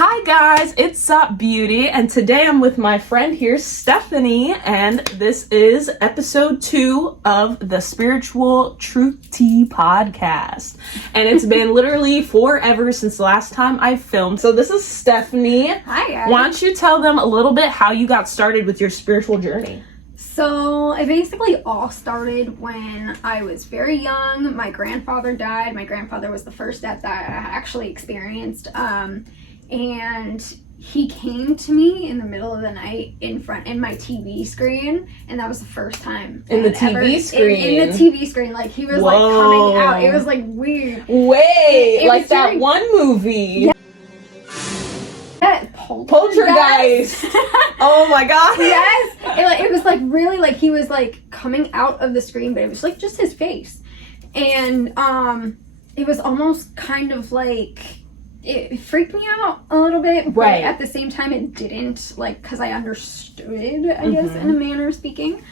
Hi guys, it's Beauty, and today I'm with my friend here, Stephanie, and this is episode 2 of the Spiritual Truth Tea podcast. And it's been literally forever since the last time I filmed. So this is Stephanie. Hi guys. Why don't you tell them a little bit how you got started with your spiritual journey? So it basically all started when I was very young. My grandfather died. My grandfather was the first death that I actually experienced. And he came to me in the middle of the night in my TV screen, and that was the first time. In the TV screen? In the TV screen. Like, he was, like, coming out. It was, like, weird. Wait, it like that one movie. Yeah. Poltergeist. Oh my god. Yes. It was, like, really, like, he was, like, coming out of the screen, but it was, like, just his face. And, it was almost kind of, like... It freaked me out a little bit, but at the same time it didn't, like, because I understood, I guess, in a manner of speaking.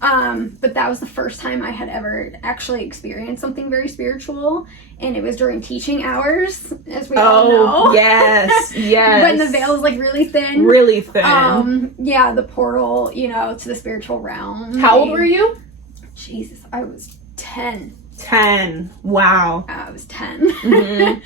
But that was the first time I had ever actually experienced something very spiritual, and it was during teaching hours, as we all know. Oh, yes, yes. When the veil is, like, really thin. Really thin. Yeah, the portal, to the spiritual realm. How old were you? Jesus, I was 10. 10. Wow. I was 10.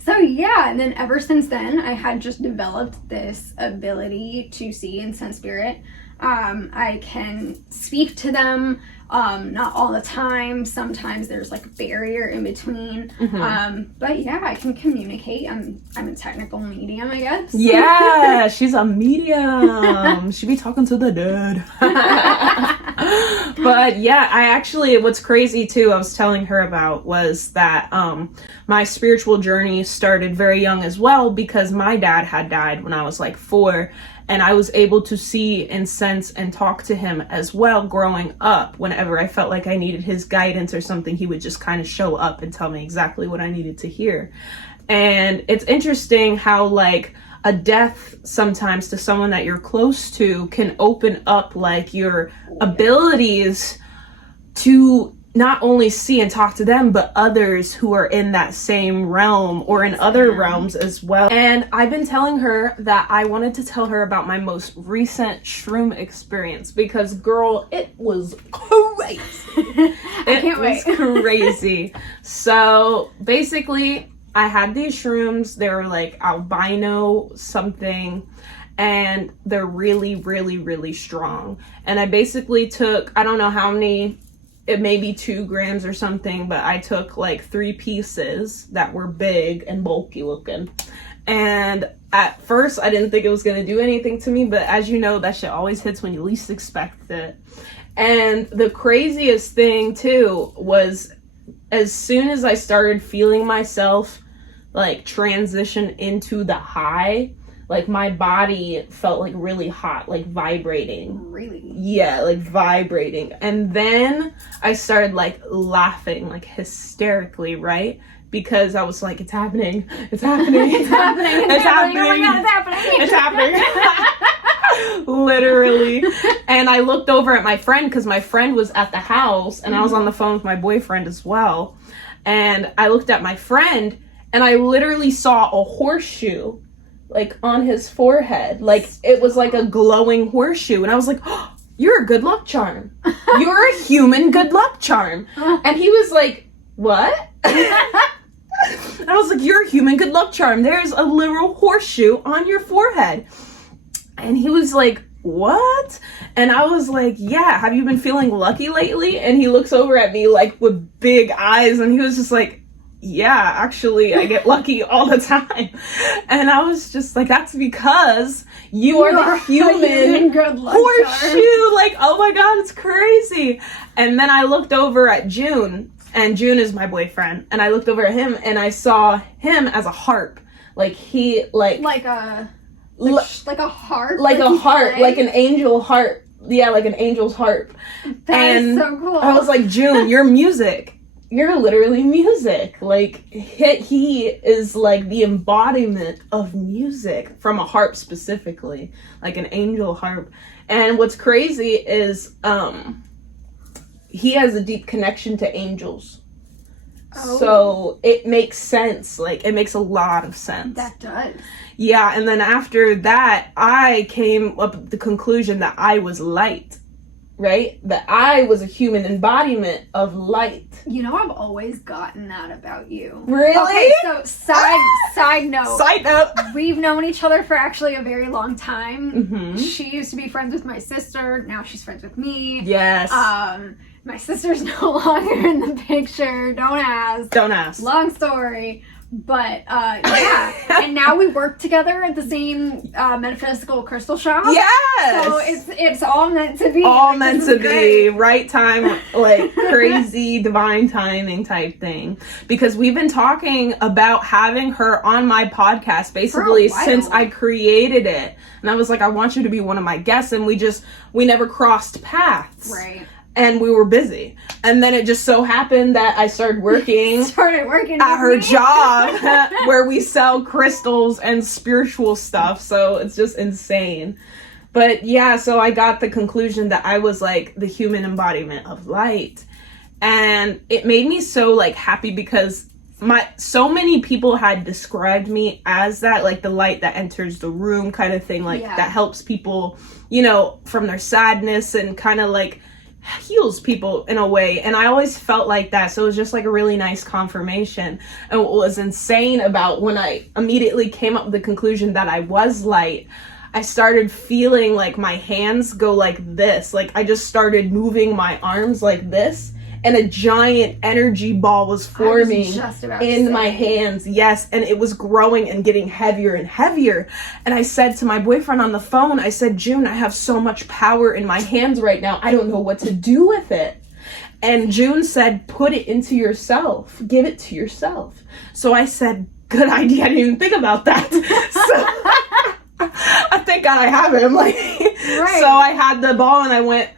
So yeah, and then ever since then, I had just developed this ability to see and sense spirit. I can speak to them, not all the time. Sometimes there's like a barrier in between. But yeah, I can communicate. I'm a technical medium, I guess. Yeah, she's a medium. She be talking to the dead. But yeah, what's crazy too, I was telling her about was that my spiritual journey started very young as well, because my dad had died when I was like 4. And I was able to see and sense and talk to him as well growing up. Whenever I felt like I needed his guidance or something, he would just kind of show up and tell me exactly what I needed to hear. And it's interesting how, like, a death sometimes to someone that you're close to can open up, like, your abilities to not only see and talk to them, but others who are in that same realm or in other realms as well. And I've been telling her that I wanted to tell her about my most recent shroom experience, because girl, it was crazy. I can't wait. It was crazy. So basically, I had these shrooms. They were like albino something, and they're really, really, really strong. And I basically took, I don't know how many, it may be 2 grams or something, but I took like 3 pieces that were big and bulky looking. And at first I didn't think it was going to do anything to me, but as you know, that shit always hits when you least expect it. And the craziest thing too was, as soon as I started feeling myself like transition into the high, like my body felt like really hot, like vibrating. Really? Yeah, like vibrating. And then I started like laughing, like hysterically, right? Because I was like, it's happening. It's happening. It's happening. It's happening. Oh my God, it's happening. It's happening. Literally. And I looked over at my friend, because my friend was at the house, and I was on the phone with my boyfriend as well. And I looked at my friend, and I literally saw a horseshoe like on his forehead. Like, it was like a glowing horseshoe. And I was like, oh, you're a good luck charm. You're a human good luck charm. And he was like, what? I was like, you're a human good luck charm. There's a literal horseshoe on your forehead. And he was like, what? And I was like, yeah, have you been feeling lucky lately? And he looks over at me like with big eyes, and he was just like, yeah, actually, I get lucky all the time. And I was just like, that's because you are the human horseshoe. Like, oh my God, it's crazy. And then I looked over at June, and June is my boyfriend. And I looked over at him, and I saw him as a harp. Like, he, like a harp? Like a harp, like an angel harp. Yeah, like an angel's harp. That is so cool. I was like, June, you're music. You're literally music. Like, he is like the embodiment of music, from a harp specifically, like an angel harp. And what's crazy is he has a deep connection to angels. Oh. So it makes sense. Like, it makes a lot of sense. That does. Yeah, and then after that, I came up with the conclusion that I was light, right? That I was a human embodiment of light. You know, I've always gotten that about you. Really? Okay, so side note. Side note. We've known each other for actually a very long time. Mm-hmm. She used to be friends with my sister. Now she's friends with me. Yes. My sister's no longer in the picture. Don't ask. Don't ask. Long story. But, yeah. And now we work together at the same metaphysical crystal shop. Yes. So it's all meant to be. All like, meant to be. Right time, like crazy divine timing type thing. Because we've been talking about having her on my podcast basically since I created it. And I was like, I want you to be one of my guests. And we never crossed paths. Right. And we were busy. And then it just so happened that I started working at her job where we sell crystals and spiritual stuff. So it's just insane. But yeah, so I got the conclusion that I was like the human embodiment of light. And it made me so like happy because so many people had described me as that, like the light that enters the room kind of thing, like that helps people, you know, from their sadness and kind of like heals people in a way. And I always felt like that, so it was just like a really nice confirmation. And what was insane about when I immediately came up with the conclusion that I was light, I started feeling like my hands go like this, like I just started moving my arms like this, and a giant energy ball was forming in my hands. Yes, and it was growing and getting heavier and heavier. And I said to my boyfriend on the phone, I said, June, I have so much power in my hands right now. I don't know what to do with it. And June said, put it into yourself. Give it to yourself. So I said, good idea. I didn't even think about that. So I thank God I have it. I'm like, so I had the ball and I went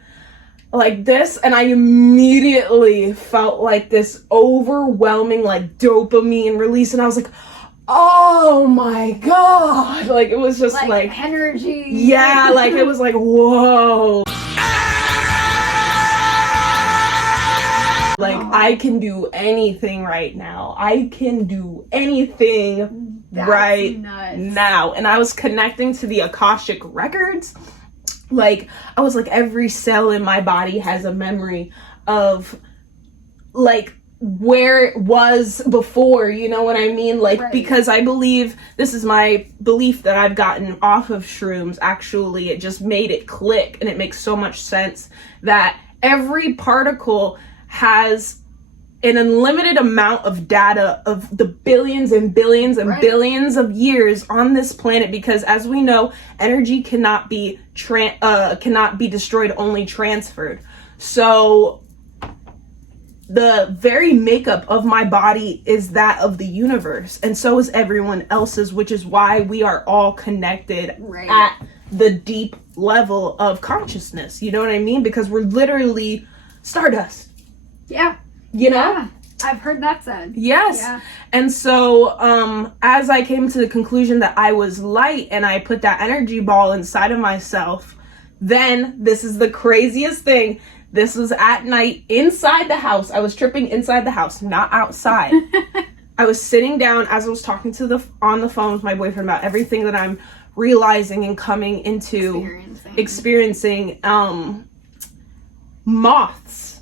like this, and I immediately felt like this overwhelming like dopamine release, and I was like, oh my God, like it was just like energy. Yeah, like it was like, whoa. Like, I can do anything right now. I can do anything now. And I was connecting to the Akashic records. Like, I was like, every cell in my body has a memory of, like, where it was before, you know what I mean? Like, because I believe, this is my belief that I've gotten off of shrooms, actually. It just made it click, and it makes so much sense that every particle has an unlimited amount of data of the billions and billions and billions of years on this planet, because as we know, energy cannot be destroyed, only transferred. So the very makeup of my body is that of the universe, and so is everyone else's, which is why we are all connected at the deep level of consciousness. You know what I mean? Because we're literally stardust. Yeah. You know? Yeah, I've heard that said. Yes. Yeah. And so as I came to the conclusion that I was light and I put that energy ball inside of myself, then this is the craziest thing. This was at night inside the house. I was tripping inside the house, not outside. I was sitting down as I was talking on the phone with my boyfriend about everything that I'm realizing and coming into experiencing moths.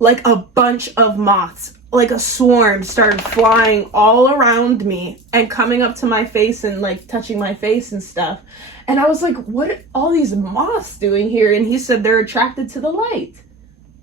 Like a bunch of moths, like a swarm, started flying all around me and coming up to my face and like touching my face and stuff. And I was like, what are all these moths doing here? And he said, they're attracted to the light.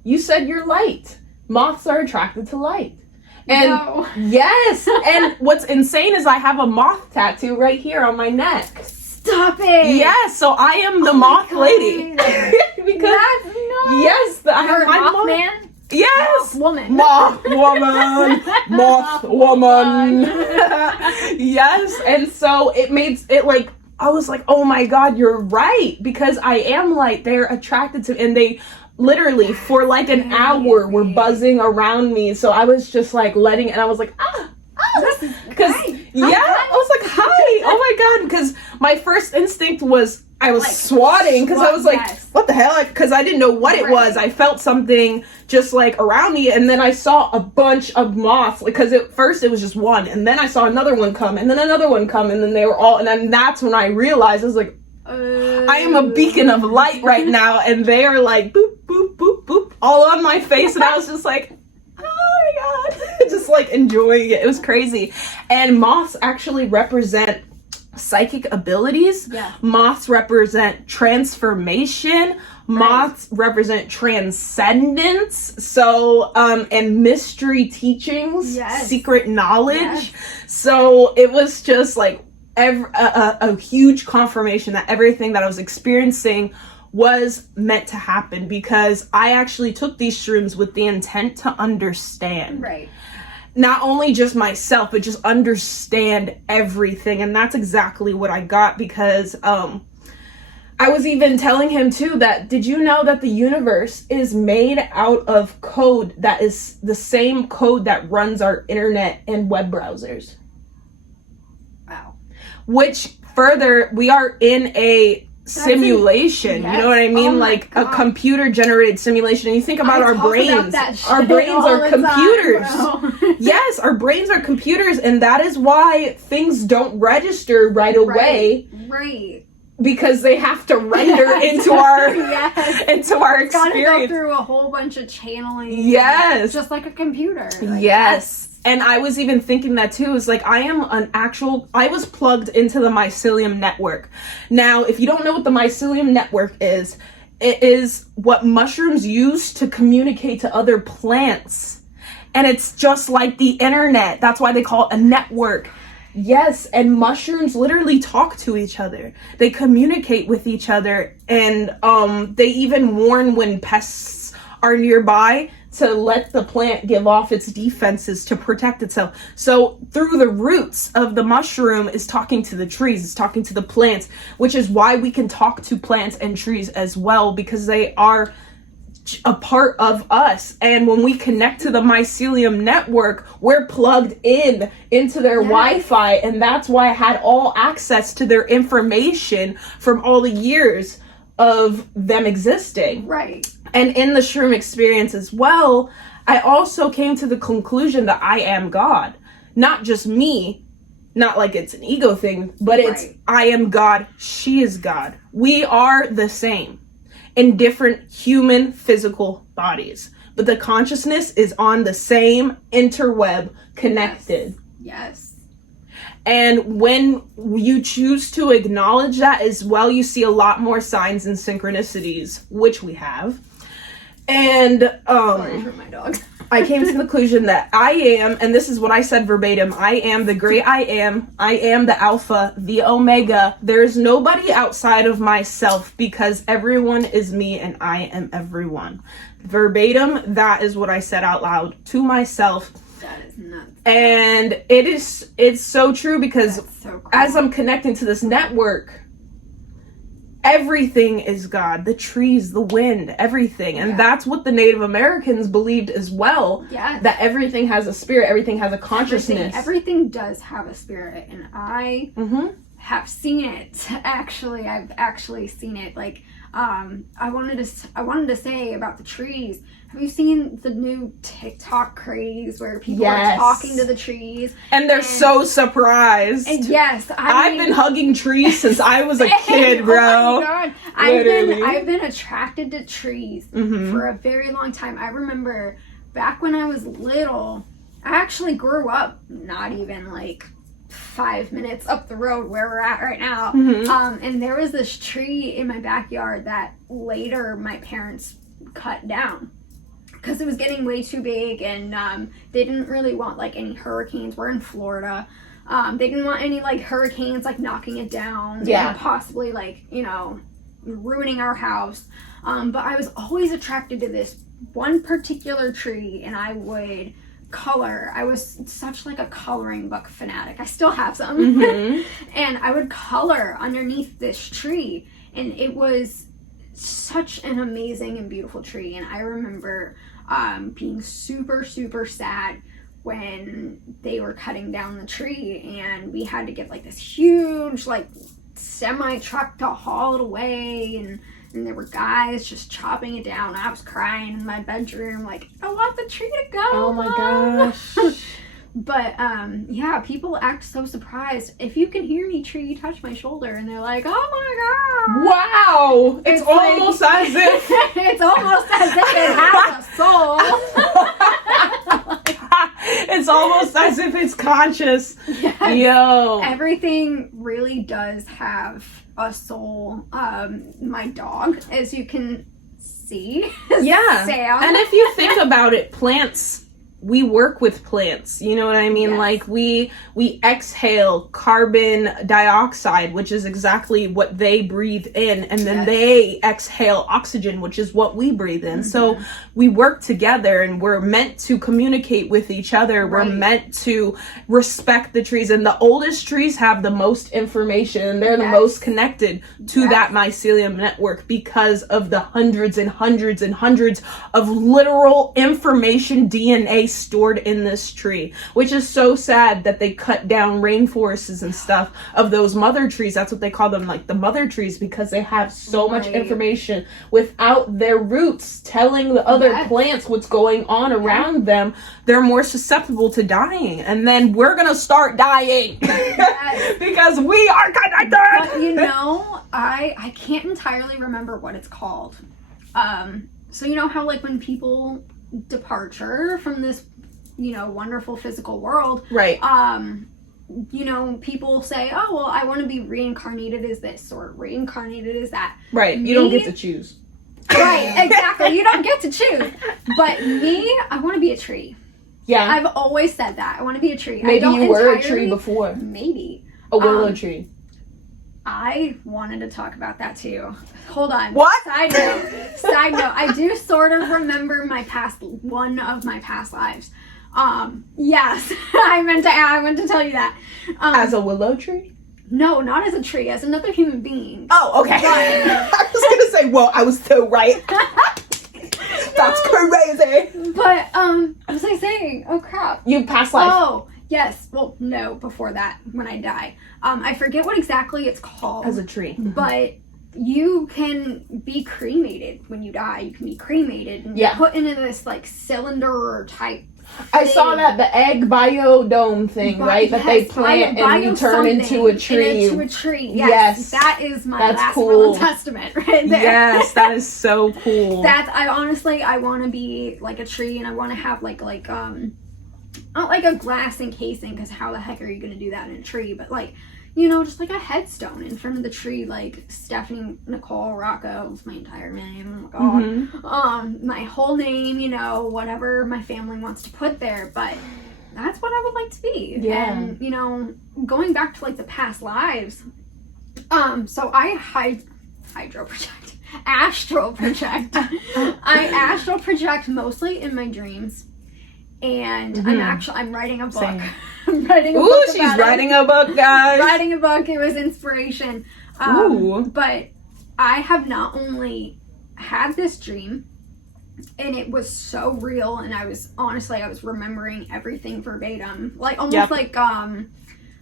You said you're light. Moths are attracted to light. And yes. And what's insane is I have a moth tattoo right here on my neck. Stop it. Yes, so I am the moth lady. Because that's nuts. Yes, I have my moth man. Yes! Woman. Moth woman! Moth woman! Yes, and so it made it like, I was like, oh my God, you're right. Because I am light. They're attracted to, and they literally, for like an hour, were buzzing around me. So I was just like letting, and I was like, because, I was like, hi, oh my God. Because my first instinct was, I was like, swatting because I was like, yes. what the hell? Because I didn't know what it was. I felt something just like around me, and then I saw a bunch of moths. Because at first it was just one, and then I saw another one come, and then another one come, and then they were all, and then that's when I realized, I was like, I am a beacon of light right now, and they are like, boop, boop, boop, boop, all on my face, and I was just like, oh my god, just like enjoying it. It was crazy. And moths actually represent psychic abilities. Yeah. Moths represent transformation. Moths represent transcendence. So, and mystery teachings, secret knowledge. Yes. So it was just like a huge confirmation that everything that I was experiencing was meant to happen, because I actually took these shrooms with the intent to understand. Right. Not only just myself, but just understand everything. And that's exactly what I got, because I was even telling him too that, did you know that the universe is made out of code that is the same code that runs our internet and web browsers? Wow. Which further, we are in a simulation, you know what I mean? Like a computer generated simulation. And you think about our brains. Our brains are computers. Yes, our brains are computers, and that is why things don't register right away. Right. Because they have to render into our into our experience. Gotta go through a whole bunch of channeling. Yes. Just like a computer. Like, yes. And I was even thinking that too, is like, I was plugged into the mycelium network. Now, if you don't know what the mycelium network is, it is what mushrooms use to communicate to other plants. And it's just like the internet. That's why they call it a network. Yes, and mushrooms literally talk to each other. They communicate with each other, and they even warn when pests are nearby to let the plant give off its defenses to protect itself. So through the roots of the mushroom is talking to the trees, it's talking to the plants, which is why we can talk to plants and trees as well, because they are a part of us. And when we connect to the mycelium network, we're plugged into their Wi-Fi, and that's why I had all access to their information from all the years of them existing. Right. And in the shroom experience as well, I also came to the conclusion that I am God. Not just me, not like it's an ego thing, but it's I am God, she is God. We are the same in different human physical bodies, but the consciousness is on the same interweb, connected. Yes. And when you choose to acknowledge that as well, you see a lot more signs and synchronicities, which we have. And sorry for my dog. I came to the conclusion that I am, and this is what I said verbatim, I am the great I am the Alpha, the Omega. There is nobody outside of myself, because everyone is me and I am everyone. Verbatim, that is what I said out loud to myself. That is nuts. And it's so true, because so cool. As I'm connecting to this network, everything is God. The trees, the wind, everything. And that's what the Native Americans believed as well. Yeah. That everything has a spirit, everything has a consciousness. Everything does have a spirit, and I have seen it. Actually, I've actually seen it. Like, I wanted to say about the trees. Have you seen the new TikTok craze where people are talking to the trees? And they're so surprised. And yes, I've been hugging trees since I was a kid, bro. Oh my God. I've been attracted to trees for a very long time. I remember back when I was little, I actually grew up not even like 5 minutes up the road where we're at right now. And there was this tree in my backyard that later my parents cut down because it was getting way too big, and they didn't really want like any hurricanes. We're in Florida. They didn't want any like hurricanes like knocking it down and possibly like, you know, ruining our house. But I was always attracted to this one particular tree, and I would color. I was such like a coloring book fanatic. I still have some. And I would color underneath this tree, and it was such an amazing and beautiful tree. And I remember being super sad when they were cutting down the tree, and we had to get like this huge like semi-truck to haul it away, and there were guys just chopping it down. I was crying in my bedroom, like, I want the tree to go. Oh my gosh. But, yeah, people act so surprised. If you can hear me, tree, touch my shoulder, and they're like, oh my god. Wow. It's almost as if. It's almost as if it has a soul. It's almost as if it's conscious. Yes. Yo. Everything really does have a soul. My dog, as you can see, Yeah. Sam. And if you think about it, plants, we work with plants, you know what I mean? Yes. Like we exhale carbon dioxide, which is exactly what they breathe in, and then Yes. they exhale oxygen, which is what we breathe in. So we work together, and we're meant to communicate with each other. Right. We're meant to respect the trees, and the oldest trees have the most information, and they're the Yes. most connected to Yes. that mycelium network because of the hundreds and hundreds and hundreds of literal information DNA stored in this tree, which is so sad that they cut down rainforests and stuff of those mother trees. That's what they call them, like the mother trees, because they have so much Right. information without their roots telling the other Yes. plants what's going on around them. They're more susceptible to dying, and then we're gonna start dying Yes. because we are connected. But you know, I can't entirely remember what it's called. So you know how like when people departure from this, you know, wonderful physical world, Right. you know, people say, oh, well, I want to be reincarnated as this or reincarnated as that. Right. You don't get to choose. Right, exactly. You don't get to choose. But me, I want to be a tree. Yeah. I've always said that. I want to be a tree. I Maybe don't you were a entirely- tree before. Maybe. A willow tree. I wanted to talk about that too. Hold on. What? Side note. I do sort of remember one of my past lives. Yes, I meant to tell you that. As a willow tree? No, not as a tree, as another human being. Oh, okay. I was gonna say, well, I was so right. That's crazy. But what was I saying? Oh crap. You past life. Oh, yes. Well, no, before that, when I die. I forget what exactly it's called. As a tree. But you can be cremated when you die. You can be cremated and Yeah. put into this like cylinder type. I saw that, the egg biodome thing, right? That they Yes, plant bio and you turn into a something, tree. Into a tree. Yes. Yes. That is my That's last cool. will and testament right there. Yes, that is so cool. I want to be like a tree, and I want to have like not like a glass encasing, because how the heck are you going to do that in a tree? But like, you know, just like a headstone in front of the tree, like Stephanie Rocco is my entire name. Oh my god. My whole name, you know, whatever my family wants to put there, but that's what I would like to be. Yeah. And, you know, going back to like the past lives, so I astral project. I astral project mostly in my dreams. And I'm writing a book. Same. I'm writing a Ooh, book. she's writing a book, guys. Writing a book. It was inspiration. Ooh. But I have not only had this dream, and it was so real, and I was remembering everything verbatim, like almost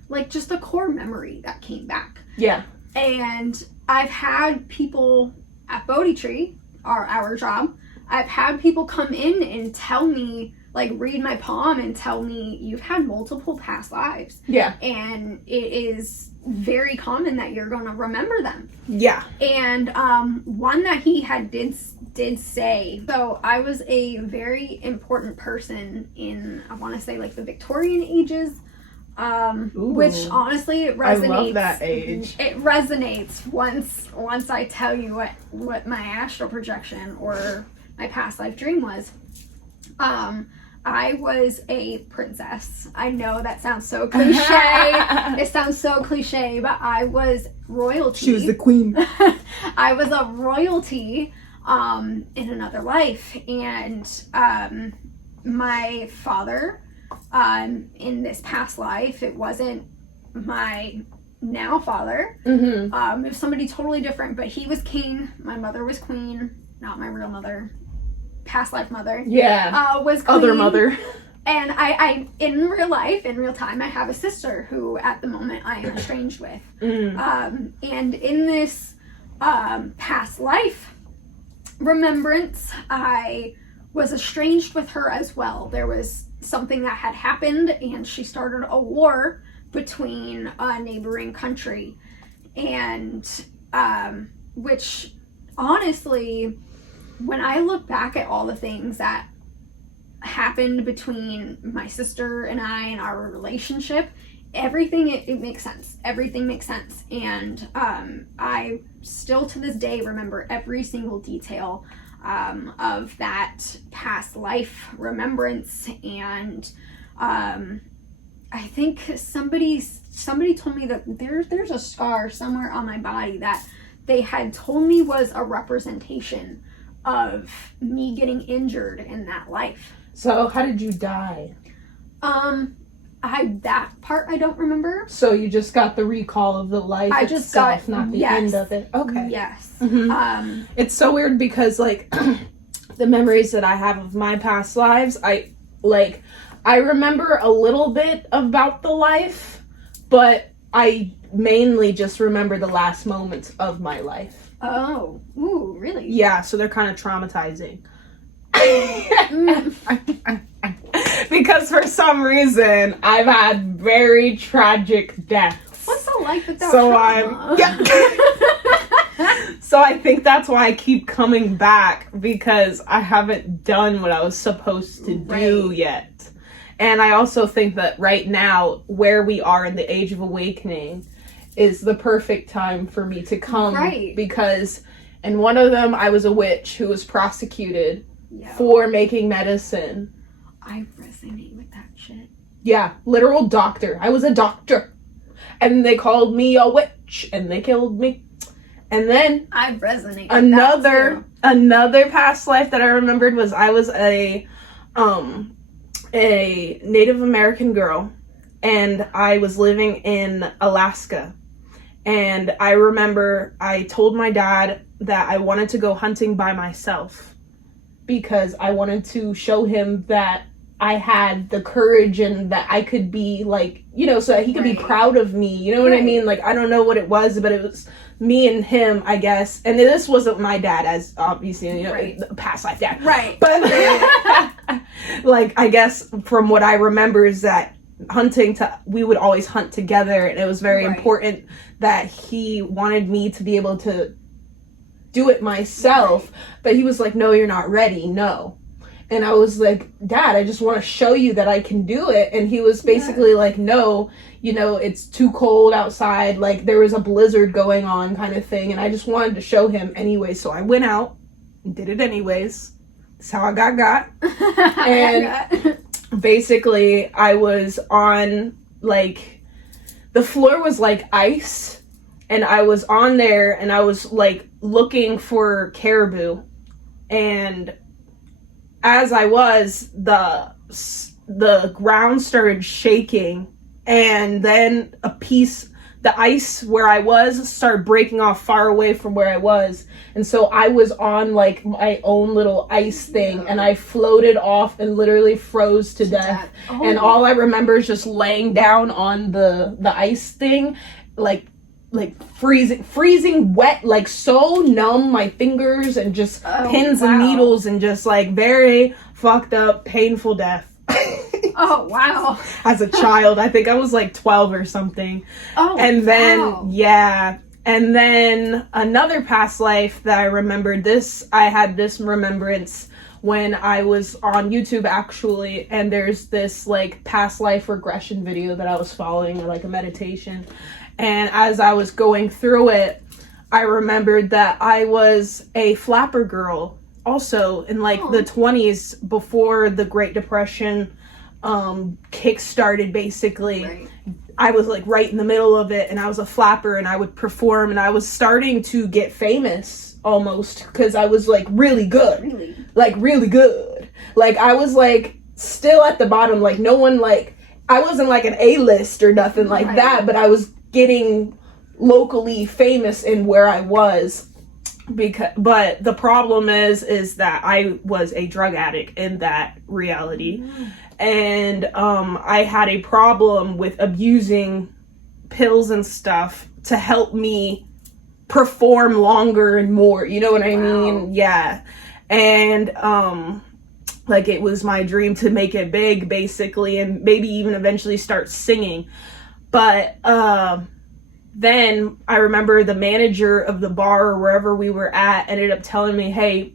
like just a core memory that came back. Yeah. And I've had people at Bodhi Tree, our job, I've had people come in and tell me, like, read my palm and tell me, you've had multiple past lives. Yeah. And it is very common that you're going to remember them. Yeah. And one that he did say, so I was a very important person in, I want to say, like, the Victorian ages. Which honestly, it resonates. I love that age. It resonates once I tell you what my astral projection or my past life dream was. I was a princess. I know that sounds so cliche. It sounds so cliche, but I was royalty. She was the queen. I was a royalty in another life, and my father, in this past life, it wasn't my now father. It was somebody totally different, but he was king. My mother was queen, not my real mother. Past life mother. Yeah. Was queen. Other mother. And I in real life, in real time, I have a sister who at the moment I am estranged with. And in this past life remembrance, I was estranged with her as well. There was something that had happened, and she started a war between a neighboring country. And which, honestly, when I look back at all the things that happened between my sister and I and our relationship, everything, it makes sense. Everything makes sense. And I still to this day remember every single detail of that past life remembrance. And I think somebody told me that there's a scar somewhere on my body that they had told me was a representation of me getting injured in that life. So how did you die? That part I don't remember. So you just got the recall of the life itself, not the end of it. Okay. Yes. Mm-hmm. It's so weird because like the memories that I have of my past lives, I remember a little bit about the life, but I mainly just remember the last moments of my life. Oh. Ooh, really? Yeah, so they're kind of traumatizing. Because for some reason I've had very tragic deaths. What's the life without trauma? So I think that's why I keep coming back, because I haven't done what I was supposed to do yet. And I also think that right now, where we are in the Age of Awakening is the perfect time for me to come. Right. Because in one of them, I was a witch who was prosecuted for making medicine. I resonate with that shit. Yeah, literal doctor. I was a doctor. And they called me a witch, and they killed me. And then I resonate with another past life that I remembered was I was a Native American girl, and I was living in Alaska. And I remember I told my dad that I wanted to go hunting by myself because I wanted to show him that I had the courage and that I could be like, you know, so that he could be proud of me. You know what I mean? Like, I don't know what it was, but it was me and him, I guess. And this wasn't my dad, as obviously, you know, past life dad. Right. But like, I guess from what I remember is that we would always hunt together, and it was very important that he wanted me to be able to do it myself. But he was like, no, you're not ready. No. And I was like, Dad, I just want to show you that I can do it. And he was basically like, no, you know, it's too cold outside. Like, there was a blizzard going on kind of thing. And I just wanted to show him anyway. So I went out and did it anyways. That's how I got. And basically, I was on, like, the floor was like ice. And I was on there, and I was, like, looking for caribou. And as I was, the ground started shaking, and then the ice where I was started breaking off far away from where I was. And so I was on like my own little ice thing, and I floated off and literally froze to death. Oh. And all I remember is just laying down on the ice thing, like freezing wet, like so numb, my fingers, and just pins and needles, and just like very fucked up, painful death. Oh, wow. As a child, I think I was like 12 or something. Oh, and then, and then another past life that I remembered, I had this remembrance when I was on YouTube, actually, and there's this like past life regression video that I was following, or like a meditation. And as I was going through it, I remembered that I was a flapper girl also in like the 20s, before the Great Depression kick-started, basically. I was like right in the middle of it, and I was a flapper, and I would perform, and I was starting to get famous almost, because I was like really good. Like really good. Like I was like still at the bottom, like no one, like I wasn't like an A-list or nothing like that, but I was getting locally famous in where I was. But the problem is that I was a drug addict in that reality. and I had a problem with abusing pills and stuff to help me perform longer and more, you know what I mean? Yeah. And like it was my dream to make it big basically, and maybe even eventually start singing. But then I remember the manager of the bar or wherever we were at ended up telling me, hey,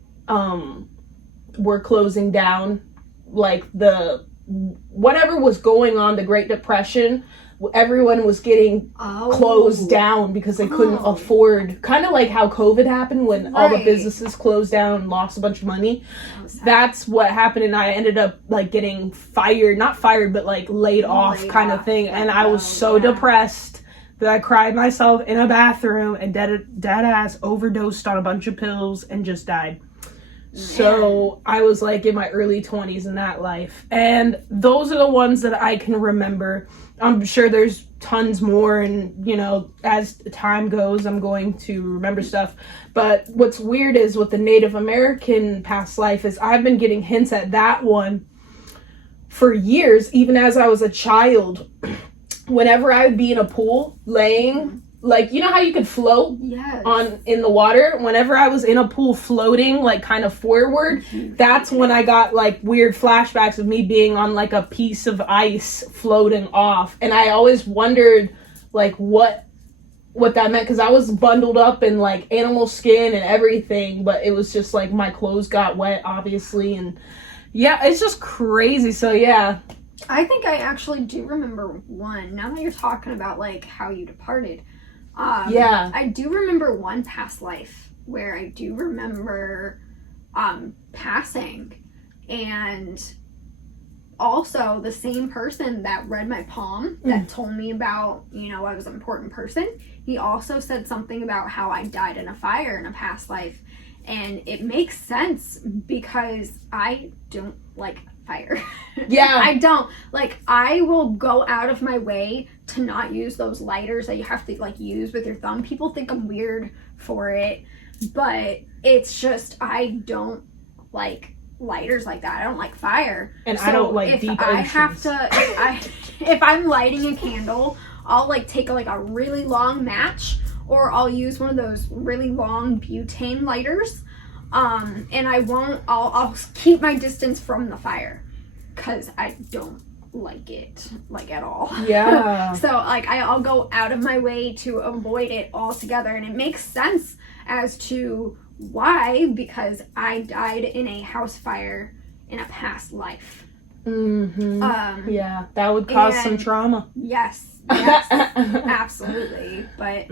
we're closing down. Like whatever was going on, the Great Depression, everyone was getting closed down because they couldn't afford, kind of like how COVID happened when all the businesses closed down and lost a bunch of money. That's what happened, and I ended up like getting not fired, but like laid off kind of thing. And I was so depressed that I cried myself in a bathroom and dead ass overdosed on a bunch of pills and just died. So I was like in my early 20s in that life. And those are the ones that I can remember. I'm sure there's tons more, and you know, as time goes, I'm going to remember stuff. But what's weird is with the Native American past life is I've been getting hints at that one for years, even as I was a child. Whenever I would be in a pool laying, like, you know how you could float in the water? Whenever I was in a pool floating, like, kind of forward, that's when I got, like, weird flashbacks of me being on, like, a piece of ice floating off. And I always wondered, like, what that meant, because I was bundled up in, like, animal skin and everything, but it was just, like, my clothes got wet, obviously, and, yeah, it's just crazy. So, yeah. I think I actually do remember one, now that you're talking about, like, how you departed. I do remember one past life where I do remember passing, and also the same person that read my palm that told me about, you know, I was an important person, he also said something about how I died in a fire in a past life. And it makes sense because I don't like fire. Yeah. I don't. Like, I will go out of my way to not use those lighters that you have to, like, use with your thumb. People think I'm weird for it, but it's just, I don't like lighters like that. I don't like fire. And so I don't like deep oceans. If I'm lighting a candle, I'll, like, take a really long match, or I'll use one of those really long butane lighters, and I'll keep my distance from the fire, because I don't like it, like, at all. Yeah. So, like, I'll go out of my way to avoid it altogether, and it makes sense as to why, because I died in a house fire in a past life. Yeah, that would cause some trauma. Yes, absolutely. But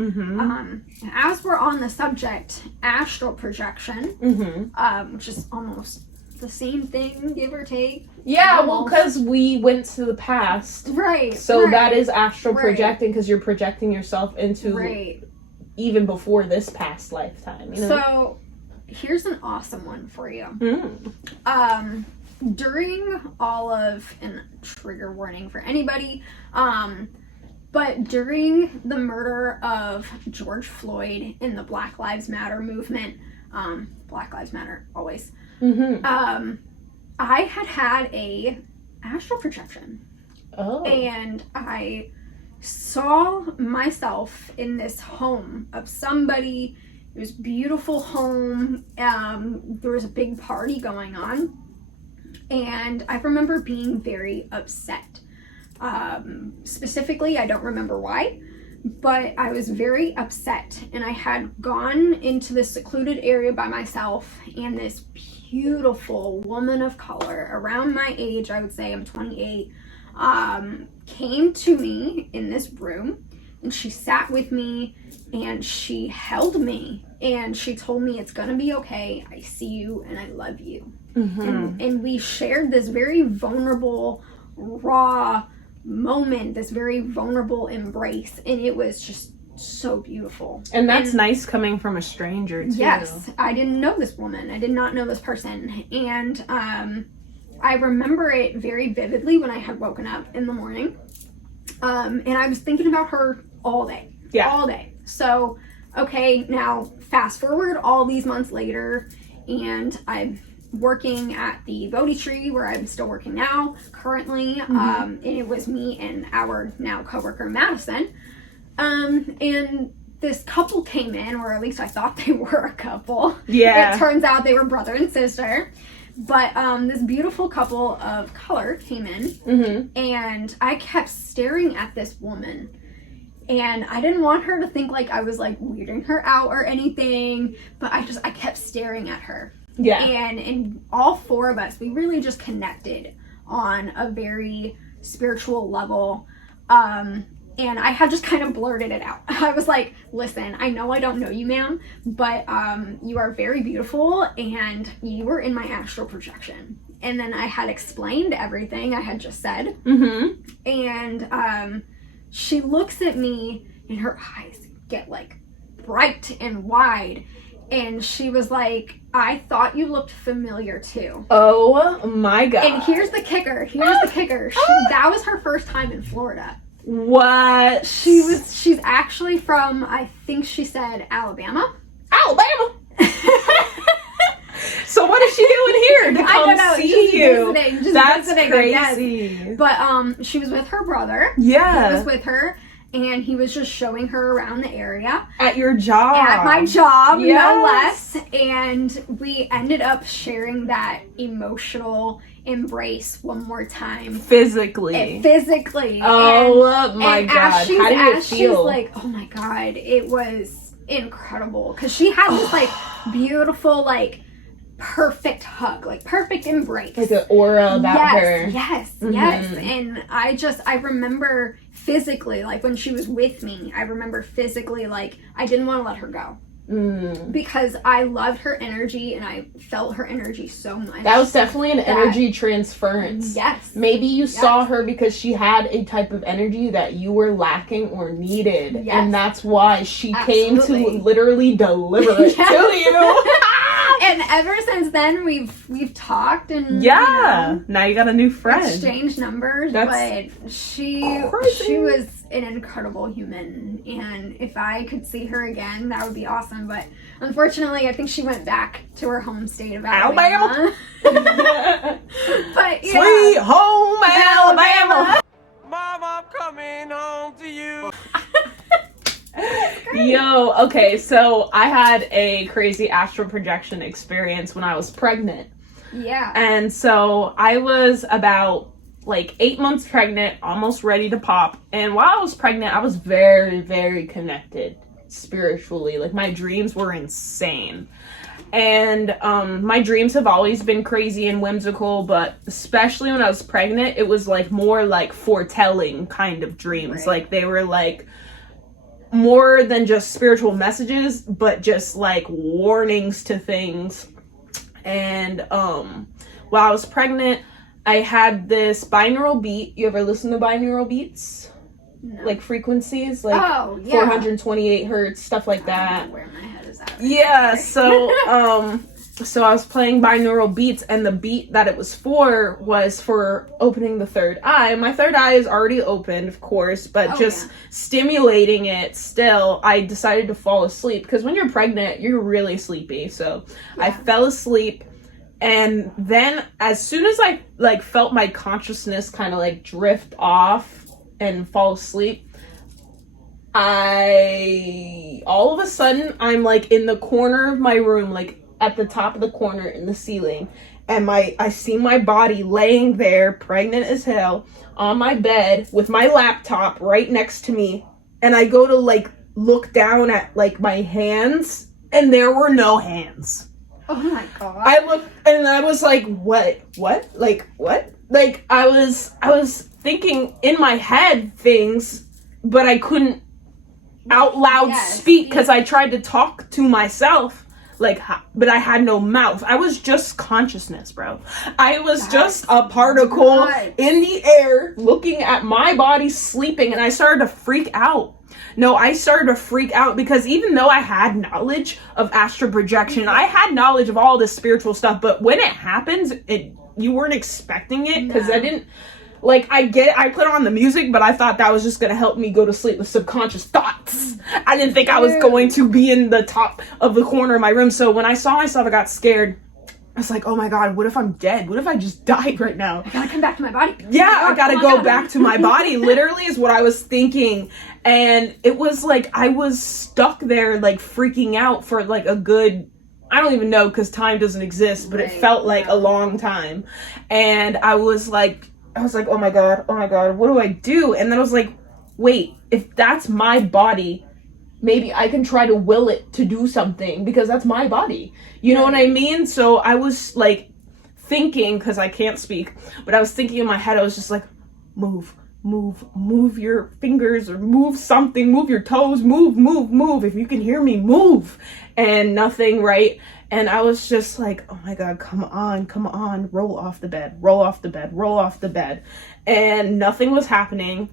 as we're on the subject, astral projection, which is almost the same thing, give or take. Yeah, well, because we went to the past. Right. So that is astral projecting, because you're projecting yourself into even before this past lifetime. You know? So here's an awesome one for you. During all of, and trigger warning for anybody, but during the murder of George Floyd in the Black Lives Matter movement, Black Lives Matter always, I had a astral projection. And I saw myself in this home of somebody. It was a beautiful home. There was a big party going on. And I remember being very upset. Specifically, I don't remember why, but I was very upset. And I had gone into this secluded area by myself, and this beautiful woman of color, around my age, I would say I'm 28, came to me in this room, and she sat with me, and she held me, and she told me, it's gonna be okay, I see you, and I love you. And we shared this very vulnerable, raw moment, this very vulnerable embrace, and it was just so beautiful. And that's nice coming from a stranger, too. Yes, I didn't know this woman. I did not know this person. And I remember it very vividly when I had woken up in the morning. And I was thinking about her all day. Yeah. All day. So, okay, now fast forward all these months later, and I've working at the Bodhi Tree where I'm still working now, currently. And it was me and our now coworker Madison. And this couple came in, or at least I thought they were a couple. Yeah. It turns out they were brother and sister. But this beautiful couple of color came in, and I kept staring at this woman. And I didn't want her to think like I was like weirding her out or anything, but I kept staring at her. Yeah. And all four of us, we really just connected on a very spiritual level. And I had just kind of blurted it out. I was like, listen, I know I don't know you, ma'am, but you are very beautiful and you were in my astral projection. And then I had explained everything I had just said. And she looks at me and her eyes get like bright and wide. And she was like, I thought you looked familiar too. Oh my God. And here's the kicker. That was her first time in Florida. What? She's actually from, I think she said Alabama. So what is she doing here to come I don't know, see you? That's visiting, crazy. But she was with her brother. Yeah. He was with her, and he was just showing her around the area. At your job. At my job, yes. no less. And we ended up sharing that emotional embrace one more time. Physically. Oh my God. How did it feel? She's like, oh my God, it was incredible. Because she had this like beautiful, like perfect hug, like perfect embrace. Like an aura about her. Yes. And I remember physically, like when she was with me, I remember physically, like I didn't want to let her go. Because I loved her energy and I felt her energy so much. That was definitely an energy transference. Yes. Maybe you saw her because she had a type of energy that you were lacking or needed. Yes. And that's why she came to literally deliver it to you. And ever since then, we've talked and now you got a new friend. Exchanged numbers, but she was an incredible human, and if I could see her again, that would be awesome. But unfortunately, I think she went back to her home state of Alabama. But yeah. Sweet home Alabama. Mom, I'm coming home to you. Yo, okay, so I had a crazy astral projection experience when I was pregnant. Yeah. And so I was about like 8 months pregnant, almost ready to pop. And while I was pregnant, I was very, very connected spiritually. Like my dreams were insane. And my dreams have always been crazy and whimsical, but especially when I was pregnant, it was like more like foretelling kind of dreams. Right. Like they were like more than just spiritual messages, but just like warnings to things. And while I was pregnant, I had this binaural beat. You ever listen to binaural beats? No. Like frequencies, like 428 hertz, stuff like that. I don't know where my head is at right yeah, so so I was playing binaural beats, and the beat that it was for opening the third eye. My third eye is already opened, of course, but stimulating it still, I decided to fall asleep, because when you're pregnant, you're really sleepy. So I fell asleep, and then as soon as I like felt my consciousness kind of like drift off and fall asleep, all of a sudden I'm like in the corner of my room, like at the top of the corner in the ceiling, and I see my body laying there pregnant as hell on my bed with my laptop right next to me, and I go to like look down at like my hands, and there were no hands. Oh my God. I looked and I was like, what? Like what? Like I was thinking in my head things, but I couldn't out loud speak, because I tried to talk to myself, like, but I had no mouth. I was just consciousness, bro. I was just a particle in the air looking at my body sleeping, and I started to freak out. I started to freak out because even though I had knowledge of astral projection, I had knowledge of all this spiritual stuff, but when it happens, you weren't expecting it, because I didn't. Like, I put on the music, but I thought that was just going to help me go to sleep with subconscious thoughts. I didn't think I was going to be in the top of the corner of my room. So when I saw myself, I got scared. I was like, oh my God, what if I'm dead? What if I just died right now? I gotta come back to my body. Yeah, I gotta go back to my body, literally is what I was thinking. And it was like, I was stuck there, like freaking out for like a good, I don't even know because time doesn't exist, but it felt like a long time. And I was like, oh my God, what do I do? And then I was like, wait, if that's my body, maybe I can try to will it to do something because that's my body. You know what I mean? So I was like thinking, because I can't speak, but I was thinking in my head, I was just like, move your fingers or move something, move your toes, move. If you can hear me, move. And nothing, right? And I was just like, oh my God, come on, roll off the bed. And nothing was happening.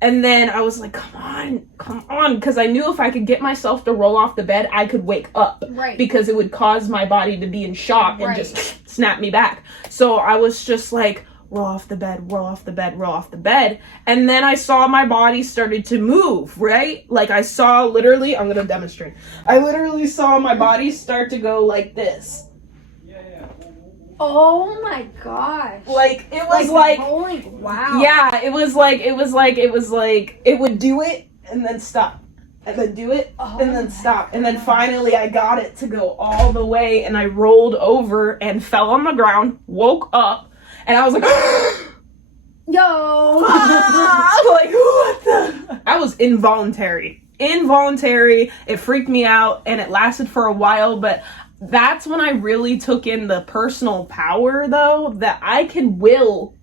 And then I was like, come on, because I knew if I could get myself to roll off the bed, I could wake up. Right. Because it would cause my body to be in shock and just snap me back. So I was just like, roll off the bed. And then I saw my body started to move, right? Like I saw literally, I'm going to demonstrate. I literally saw my body start to go like this. Oh my gosh. Like it was like rolling. Wow. Yeah, it was like it would do it and then stop. And then do it and then stop. And then finally I got it to go all the way and I rolled over and fell on the ground, woke up, and I was like Yo. like what the? That was involuntary. It freaked me out and it lasted for a while, but that's when I really took in the personal power, though, that I can will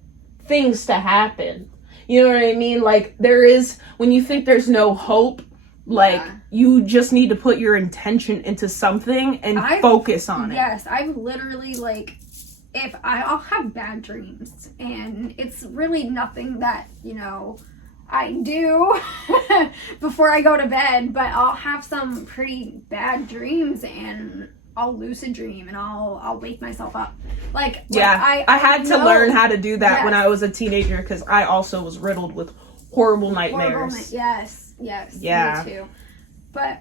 things to happen. You know what I mean? Like, there is, when you think there's no hope, like, you just need to put your intention into something and focus on it. Yes, I've literally, like, I'll have bad dreams, and it's really nothing that, you know, I do before I go to bed, but I'll have some pretty bad dreams, and I'll lucid dream and I'll wake myself up. Like, yeah, I had to learn how to do that when I was a teenager because I also was riddled with horrible nightmares. Yes, yeah, me too. But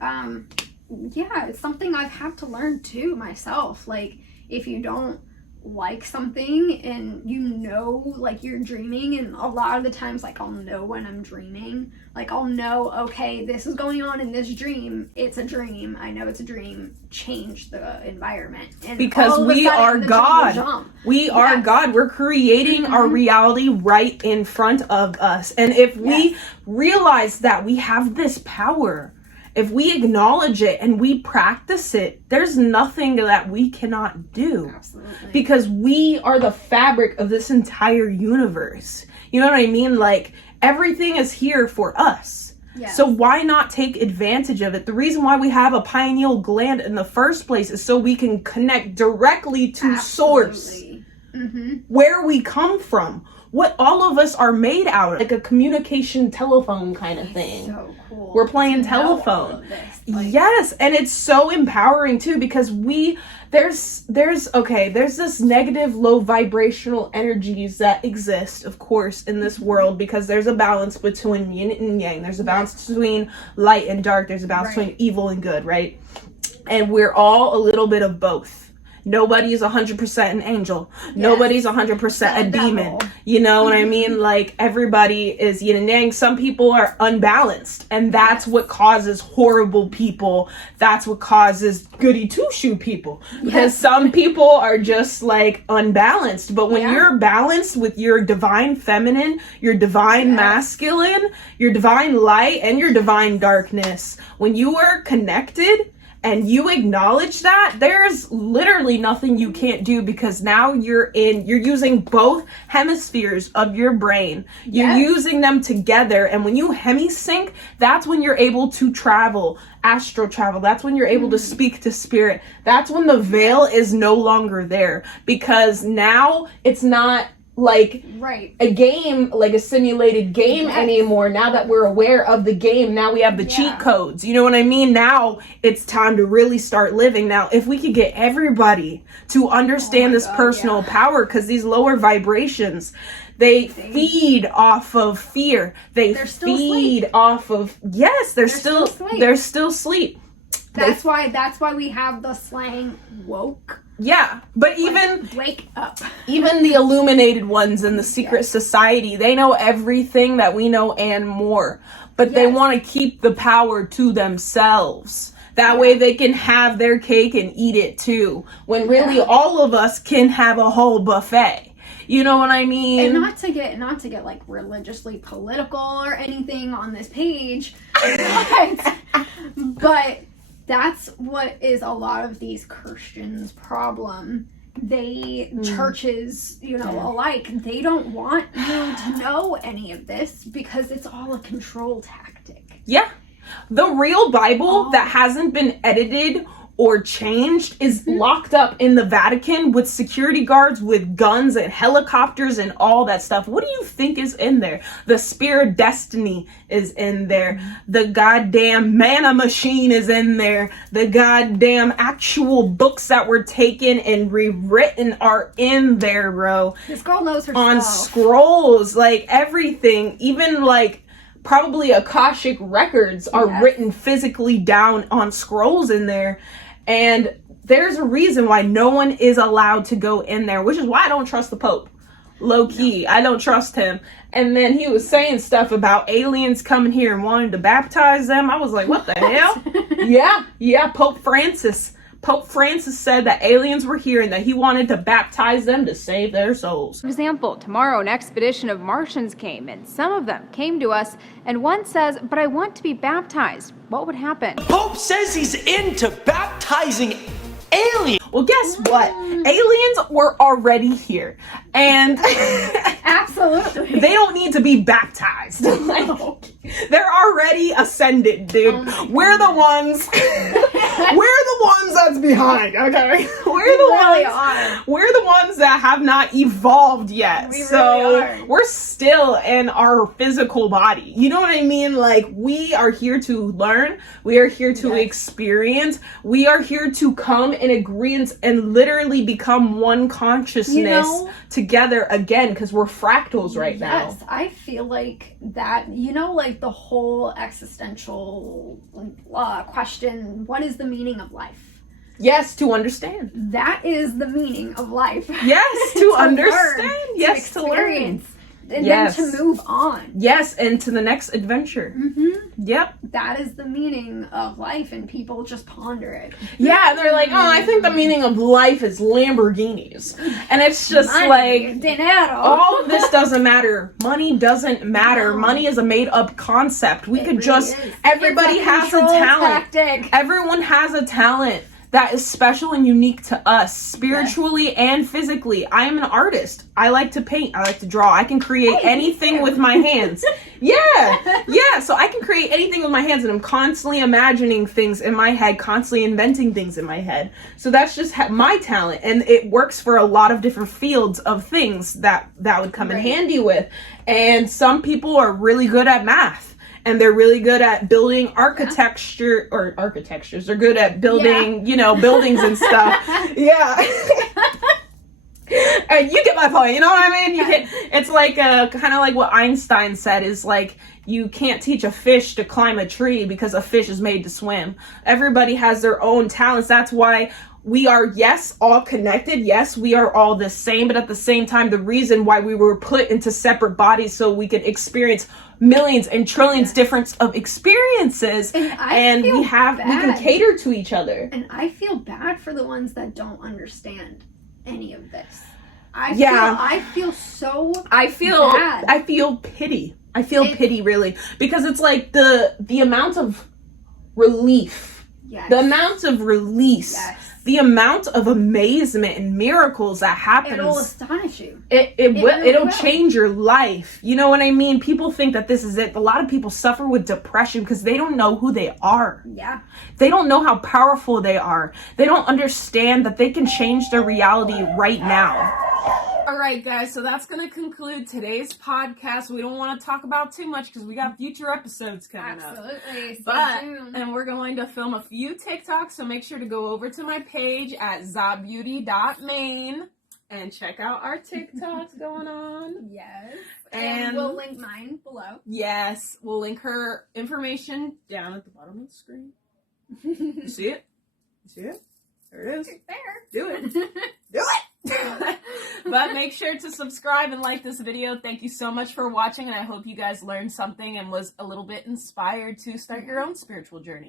yeah, it's something I've had to learn too myself. Like, if you don't like something and you know, like, you're dreaming, and a lot of the times, like, I'll know when I'm dreaming. Like, I'll know, okay, this is going on in this dream. It's a dream. I know it's a dream. Change the environment. And because we are God. We are God. We're creating our reality right in front of us. And if we realize that we have this power, if we acknowledge it and we practice it, there's nothing that we cannot do. Absolutely. Because we are the fabric of this entire universe. You know what I mean? Like, everything is here for us. Yes. So why not take advantage of it? The reason why we have a pineal gland in the first place is so we can connect directly to source. Where we come from. What all of us are made out of, like a communication telephone kind of thing. So cool. We're playing telephone. Yes, and it's so empowering too because there's this negative low vibrational energies that exist, of course, in this world because there's a balance between yin and yang. There's a balance between light and dark. There's a balance between evil and good, right? And we're all a little bit of both. Nobody's 100% an angel. Yes. Nobody's 100% a demon. You know what I mean? Like, everybody is yin and yang. Some people are unbalanced, and that's what causes horrible people. That's what causes goody two-shoe people. Because some people are just, like, unbalanced. But when you're balanced with your divine feminine, your divine masculine, your divine light, and your divine darkness, when you are connected and you acknowledge that, there's literally nothing you can't do because now you're using both hemispheres of your brain. You're using them together, and when you hemisync, that's when you're able to travel, astral travel. That's when you're able to speak to spirit. That's when the veil is no longer there because now it's not like a game, like a simulated game anymore. Now that we're aware of the game, now we have the cheat codes. You know what I mean? Now it's time to really start living. Now, if we could get everybody to understand this personal power, because these lower vibrations, they feed off of fear. They feed off of they're still asleep. That's why we have the slang woke. Yeah, but even wake up. Even the illuminated ones in the secret society, they know everything that we know and more. But they want to keep the power to themselves. That way they can have their cake and eat it too. When really all of us can have a whole buffet. You know what I mean? And not to get like religiously political or anything on this page, but that's what is a lot of these Christians' problem. Churches, alike, they don't want you to know any of this because it's all a control tactic. Yeah. The real Bible that hasn't been edited or changed is locked up in the Vatican with security guards with guns and helicopters and all that stuff. What do you think is in there? The Spear of Destiny is in there. The goddamn manna machine is in there. The goddamn actual books that were taken and rewritten are in there, bro. This girl knows her on stuff. Scrolls, like everything, even like probably Akashic records are written physically down on scrolls in there. And there's a reason why no one is allowed to go in there, which is why I don't trust the Pope. Low key, I don't trust him. And then he was saying stuff about aliens coming here and wanting to baptize them. I was like, what the hell? Yeah, Pope Francis. Pope Francis said that aliens were here and that he wanted to baptize them to save their souls. For example, tomorrow an expedition of Martians came, and some of them came to us, and one says, but I want to be baptized. What would happen? Pope says he's into baptizing aliens. Well, guess what? Aliens were already here. And absolutely, they don't need to be baptized. They're already ascended, dude. We're the ones that's behind, okay? We're the ones that have not evolved yet. We're still in our physical body. You know what I mean? Like, we are here to learn. We are here to experience. We are here to come in agreement and literally become one consciousness together again, because we're fractals right now. Yes, I feel like that, like the whole existential question, what is the meaning of life? Yes, to understand. That is the meaning of life. Yes, to understand. Learn, yes, to experience. And then to move on. Yes, and to the next adventure. Yep. That is the meaning of life, and people just ponder it. Yeah, they're like, oh, I think the meaning of life is Lamborghinis. And it's just dinero. All of this doesn't matter. Money doesn't matter. No. Money is a made-up concept. We could everybody has a talent. Tactic. Everyone has a talent that is special and unique to us, spiritually and physically. I am an artist. I like to paint. I like to draw. I can create anything with my hands. Yeah. So I can create anything with my hands, and I'm constantly imagining things in my head, constantly inventing things in my head. So that's just my talent, and it works for a lot of different fields of things that would come in handy with. And some people are really good at math. And they're really good at building architectures. They're good at building, buildings and stuff. And you get my point. You know what I mean? It's like kind of like what Einstein said is like, you can't teach a fish to climb a tree because a fish is made to swim. Everybody has their own talents. That's why we are, yes, all connected. Yes, we are all the same. But at the same time, the reason why we were put into separate bodies so we could experience millions and trillions different of experiences, and we can cater to each other. And I feel bad for the ones that don't understand any of this. I feel bad. I feel pity. I feel pity, really, because it's like the amount of relief, the amount of release, the amount of amazement and miracles that happens. It'll astonish you. It'll change your life. You know what I mean? People think that this is it. A lot of people suffer with depression because they don't know who they are. Yeah. They don't know how powerful they are. They don't understand that they can change their reality right now. All right, guys, so that's going to conclude today's podcast. We don't want to talk about too much because we got future episodes coming up. Absolutely. And we're going to film a few TikToks, so make sure to go over to my page at zabeauty.main and check out our TikToks going on. Yes. And we'll link mine below. Yes, we'll link her information down at the bottom of the screen. You see it? You see it? There it is. There. Do it. Do it. But make sure to subscribe and like this video. Thank you so much for watching, and I hope you guys learned something and was a little bit inspired to start your own spiritual journey.